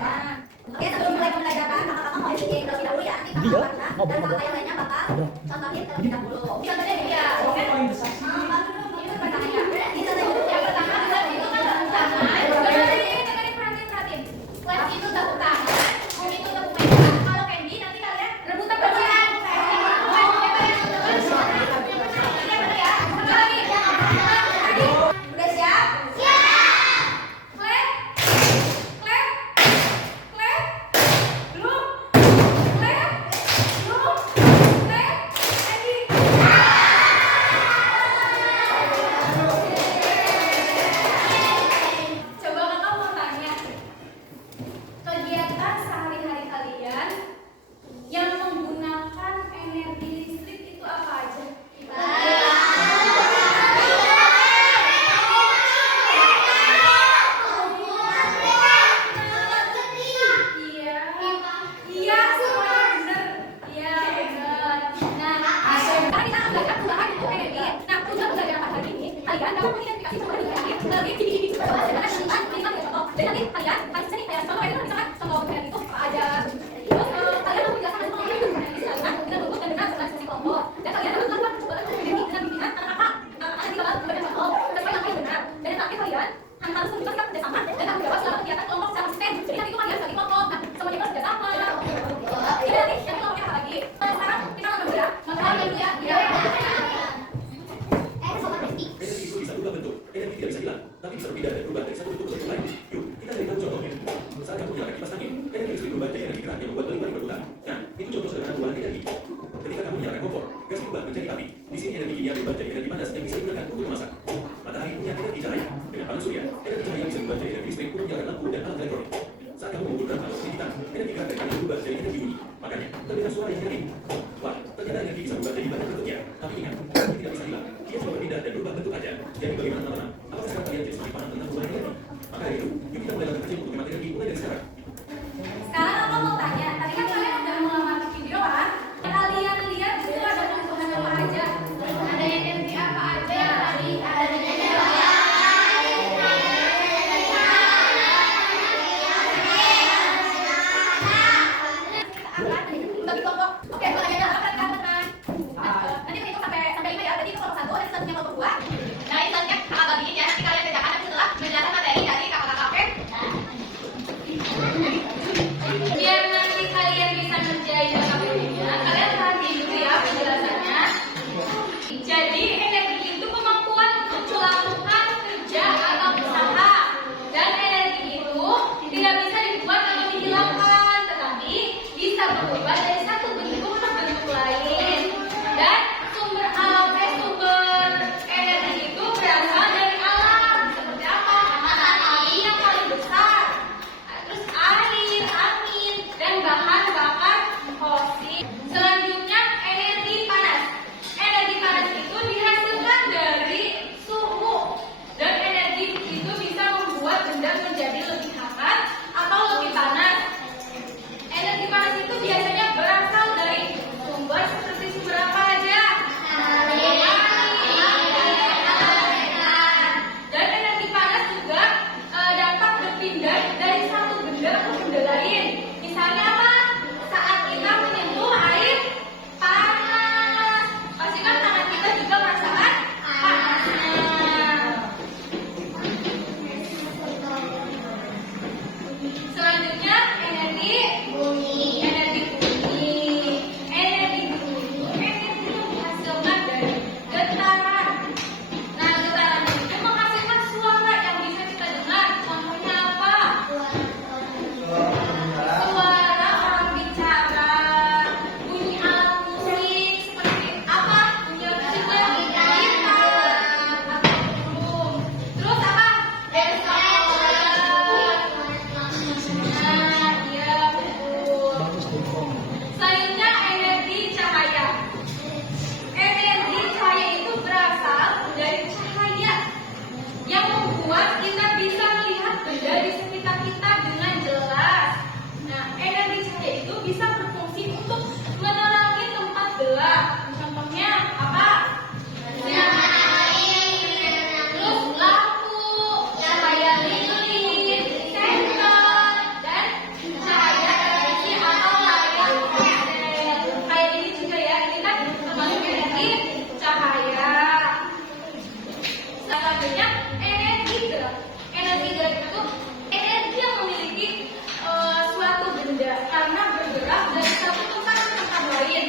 Oke, sebelum mulai pembelajaran, kakak-kakak mau bikin terlebih dahulu ya. Nanti kakak-kakak dan kakak yang lainnya bakal contohin terlebih dahulu. Contohnya ini ya. Oke. Ini pertanyaannya. Ini contohnya yang pertama adalah itu kan tangan. Perhatiin. Flash itu tepuk tangan. Home itu tepuk meja. Kalau Candy nanti kalian rebutan bagian. Udah siap? Coba kakak mau tanya, kegiatan sehari-hari kalian yang menggunakan energi listrik itu apa aja? Iya, semua bener. Iya, bener. Nah, sekarang kita akan belajar penggunaan energi. Nah, tujuan belajar apa hari ini? Kalian dapat mengidentifikasi semua energi sebagai gini-gini. Jadi nanti kalian harus cari kayak contoh itu misalkan contoh energi itu apa aja. Terus kalian harus menjelaskan semua energi sekalian dengan bentuk dan dengan organisasi kelompok. Dan kalian harus melakukan percobaan energi dengan bimbingan anak-anak. Anak-anak di dalam beberapa contoh sesuai yang benar. Dan yang terakhir kalian harus menunjukkan kerjasama dan tanggung jawab selama kegiatan kelompok secara konsisten. Jadi nanti itu kalian bagi kelompok. Nah, semuanya harus kerjasama. Jadi nanti yang kelompoknya apa lagi? Sekarang kita akan belajar. Mengenal dulu ya. Sobat Besti. Energi itu bisa berubah bentuk. Energi tidak bisa hilang, tapi bisa berpindah dan berubah dari satu bentuk ke bentuk lain. Yuk, kita cari tahu contohnya. Saat kamu menyalakan kipas angin, energi listrik berubah jadi energi gerak yang membuat baling-baling berputar. Nah, itu contoh sederhana perubahan energi. Ketika kamu menyalakan kompor, gas berubah menjadi api. Di sini energi kimia berubah jadi energi panas yang bisa digunakan untuk memasak. Matahari punya energi cahaya. Dengan panas surya, energi cahaya bisa berubah jadi energi listrik untuk menyalakan lampu dan alat elektronik. Saat kamu mengukur drama di gitar, energi gerak dari kanan berubah jadi energi bunyi. Makanya, terdengar suara yang nyaring. Wah, ternyata energi bisa berubah jadi banyak bentuknya. Tapi ingat, energi tidak bisa hilang. Dia cuma berpindah dan berubah bentuk aja. Jadi bagaimana teman-teman? Apakah sekarang kalian jadi semakin paham tentang perubahan energi? Maka dari itu, yuk kita mulai langkah kecil untuk hemat energi mulai dari sekarang. Sekarang aku mau tanya, tadi kan kalian udah mengamati video kan? Kalian lihat itu ada perubahan apa aja? Ada energi apa aja? Tadi ada energi apa? Bagi kelompok. Oke, boleh. karena bergerak dari satu tempat ke tempat lain.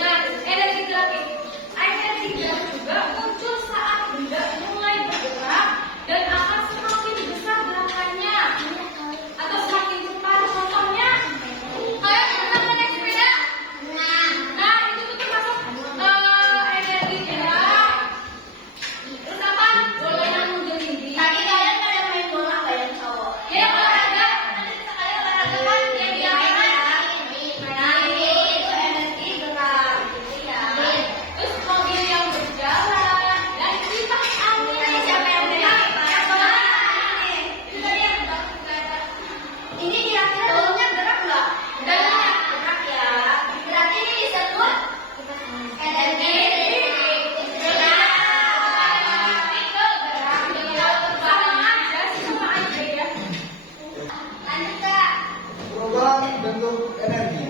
Nah, energi gerak juga muncul saat benda mulai bergerak dan akan semakin besar gerakannya atau semakin cepat. Contohnya, kalian pernah naik sepeda? Nah, itu tuh termasuk energi gerak. Terus apa? Bola yang menggelinding. Tadi kalian pada main bola nggak yang cowok? Ya, olahraga. Sekali olahraga kan yang di lapangan. Nah ini itu energi gerak gitu ya. Terus mobil yang berjalan dan kipas angin. Tadi siapa yang bilang? Itu tadi yang Ini kira-kira dalamnya gerak nggak? Dalamnya gerak ya. Berarti ini disebut energi gerak. Lanjut Kak. Perubahan bentuk energi.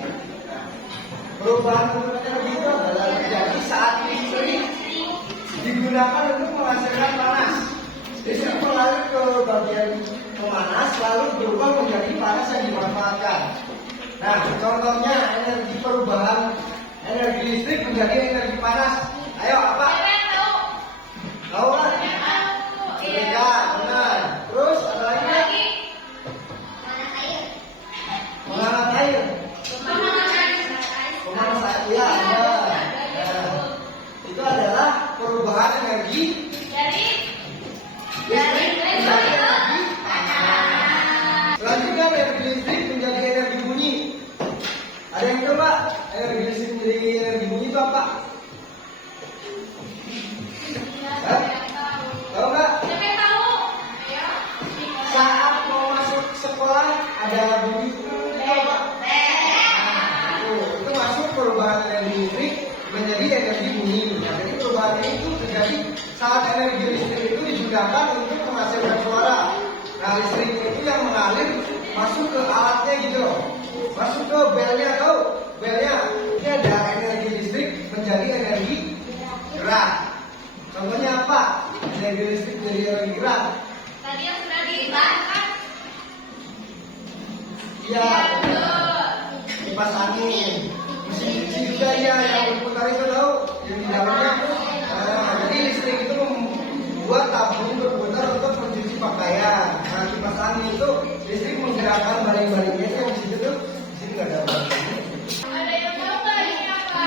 Perubahan bentuk energi itu adalah terjadi saat listrik digunakan untuk menghasilkan panas. Listrik mengalir ke bagian pemanas lalu berubah menjadi panas yang dimanfaatkan. Nah, contohnya energi perubahan energi listrik menjadi energi panas. Ayo apa? Tahu kan? Iya, benar. Terus ada lagi? Mana air? Menghangat air. Pemanas air, ya, ada. Nah, itu adalah perubahan energi listrik menjadi energi panas. Selanjutnya energi listrik menjadi energi bunyi. Ada yang tahu Pak? Energi listrik menjadi energi bunyi itu apa? Hah? Tahu nggak? Saat mau masuk sekolah ada bunyi itu apa? Itu masuk perubahan energi listrik menjadi energi bunyi. Nah, jadi perubahan ini itu terjadi saat energi listrik itu digunakan untuk menghasilkan suara. Nah, listrik itu yang mengalir masuk ke alatnya gitu, masuk ke belnya, tahu belnya. Ini ada energi listrik menjadi energi gerak. Contohnya apa? Energi listrik menjadi energi gerak. Tadi yang sudah dibahas. Iya, kipas angin, mesin cuci juga ya yang berputar itu tahu, yang di dalamnya. Nah, jadi listrik itu membuat tabung berputar untuk mencuci pakaian. Nah, kipas angin itu listrik menggerakkan baling-balingnya yang di situ tuh, di sini nggak ada baling. Ada yang tahu nggak ini apa?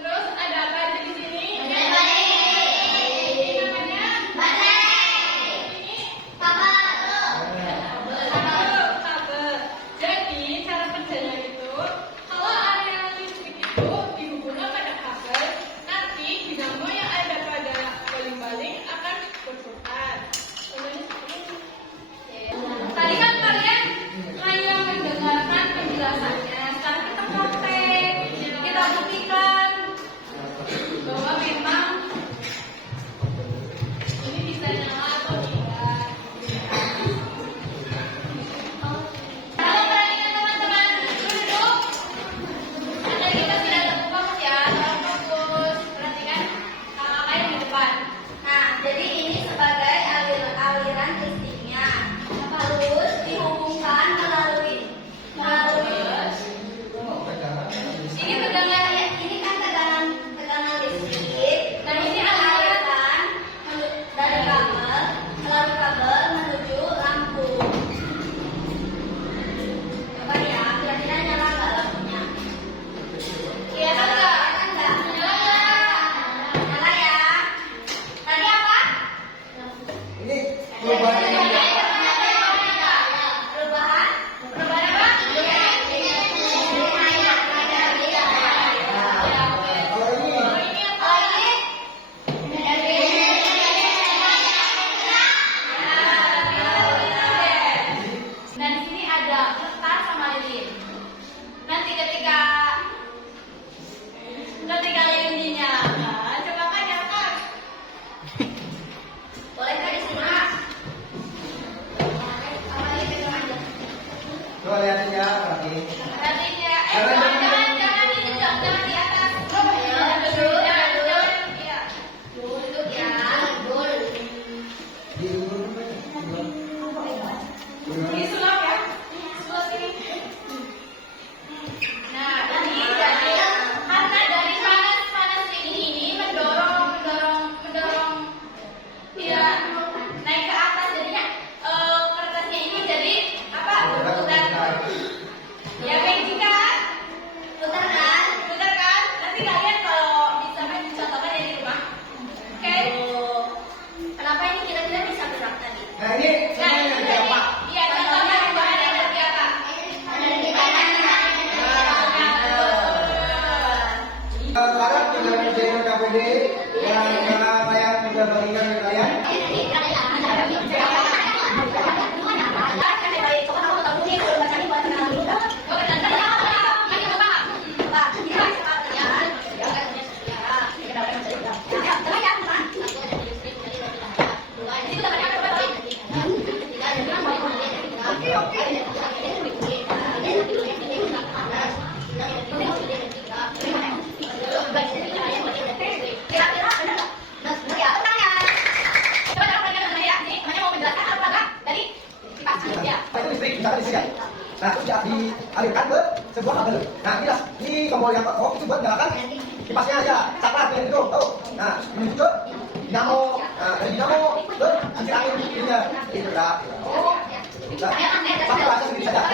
Terus ada apa aja di sini? Ini namanya ini kabel. Jadi cara kerjanya itu, kalau area listrik itu dihubungkan pada kabel, nanti dinamo yang ada pada baling-baling akan berputar. Contohnya seperti ini. Tadi kan kalian hanya mendengarkan penjelasannya. Sekarang kita praktek, kita buktikan bahwa memang ini bisa nyala atau tidak. Halo perhatikan teman-teman, duduk. Ada kita sudah terfokus ya, tolong fokus. Perhatikan kakak yang di depan. Nah, jadi ini sebagai aliran listriknya harus dihubungkan melalui Ini tegangan ini kan tegangan listrik dan ini aliran dari kabel melalui kabel menuju lampu. Coba ya, kira-kira nyala nggak lampunya? Iya kan enggak? Nggak? Nyala. Nyala ya. Tadi apa? Ini perubahan energi. Perubahan? Perubahan apa? Kalau ini Kalau ini apa? Nah di sini ada kertas sama lilin. Nanti ketika lilin dinyalakan, coba kan nyalakan. Boleh nggak di sini? Apa ini pegang aja? coba lihatin ya, Rati. Perhatiin ya. Jangan diinjak, jangan di atas. Iya. Duduk ya, duduk. Di Kira-kira benar nggak? Ya, pertanyaan. Coba dalam pertanyaan saya, ini namanya mau menjelaskan olahraga dari kipas angin ya. Itu listrik, misalkan listrik ya. Nah, terus ya dialirkan ke sebuah kabel. Nah, ini tombol yang kok itu buat nyalakan kipasnya aja. Saklar yang itu, tahu? Nah, menuju ke dinamo. Nah, dari dinamo ke kincir angin ininya. Itu dah. Oh, pakai bahasa sendiri saja.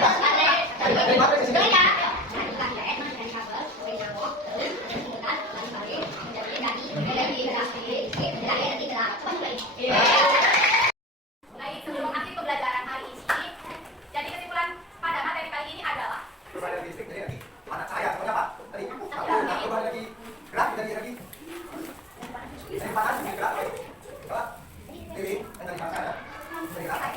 Dari mana ke sini? Baik, sebelum akhir pembelajaran hari ini, jadi kesimpulan pada materi kali ini adalah Perubahan dari listrik dari energi. Anak saya, pokoknya apa? Tadi, perubahan energi gerak dari energi. Dari panas menjadi gerak. Apa? Dari energi panas. Dari gerak.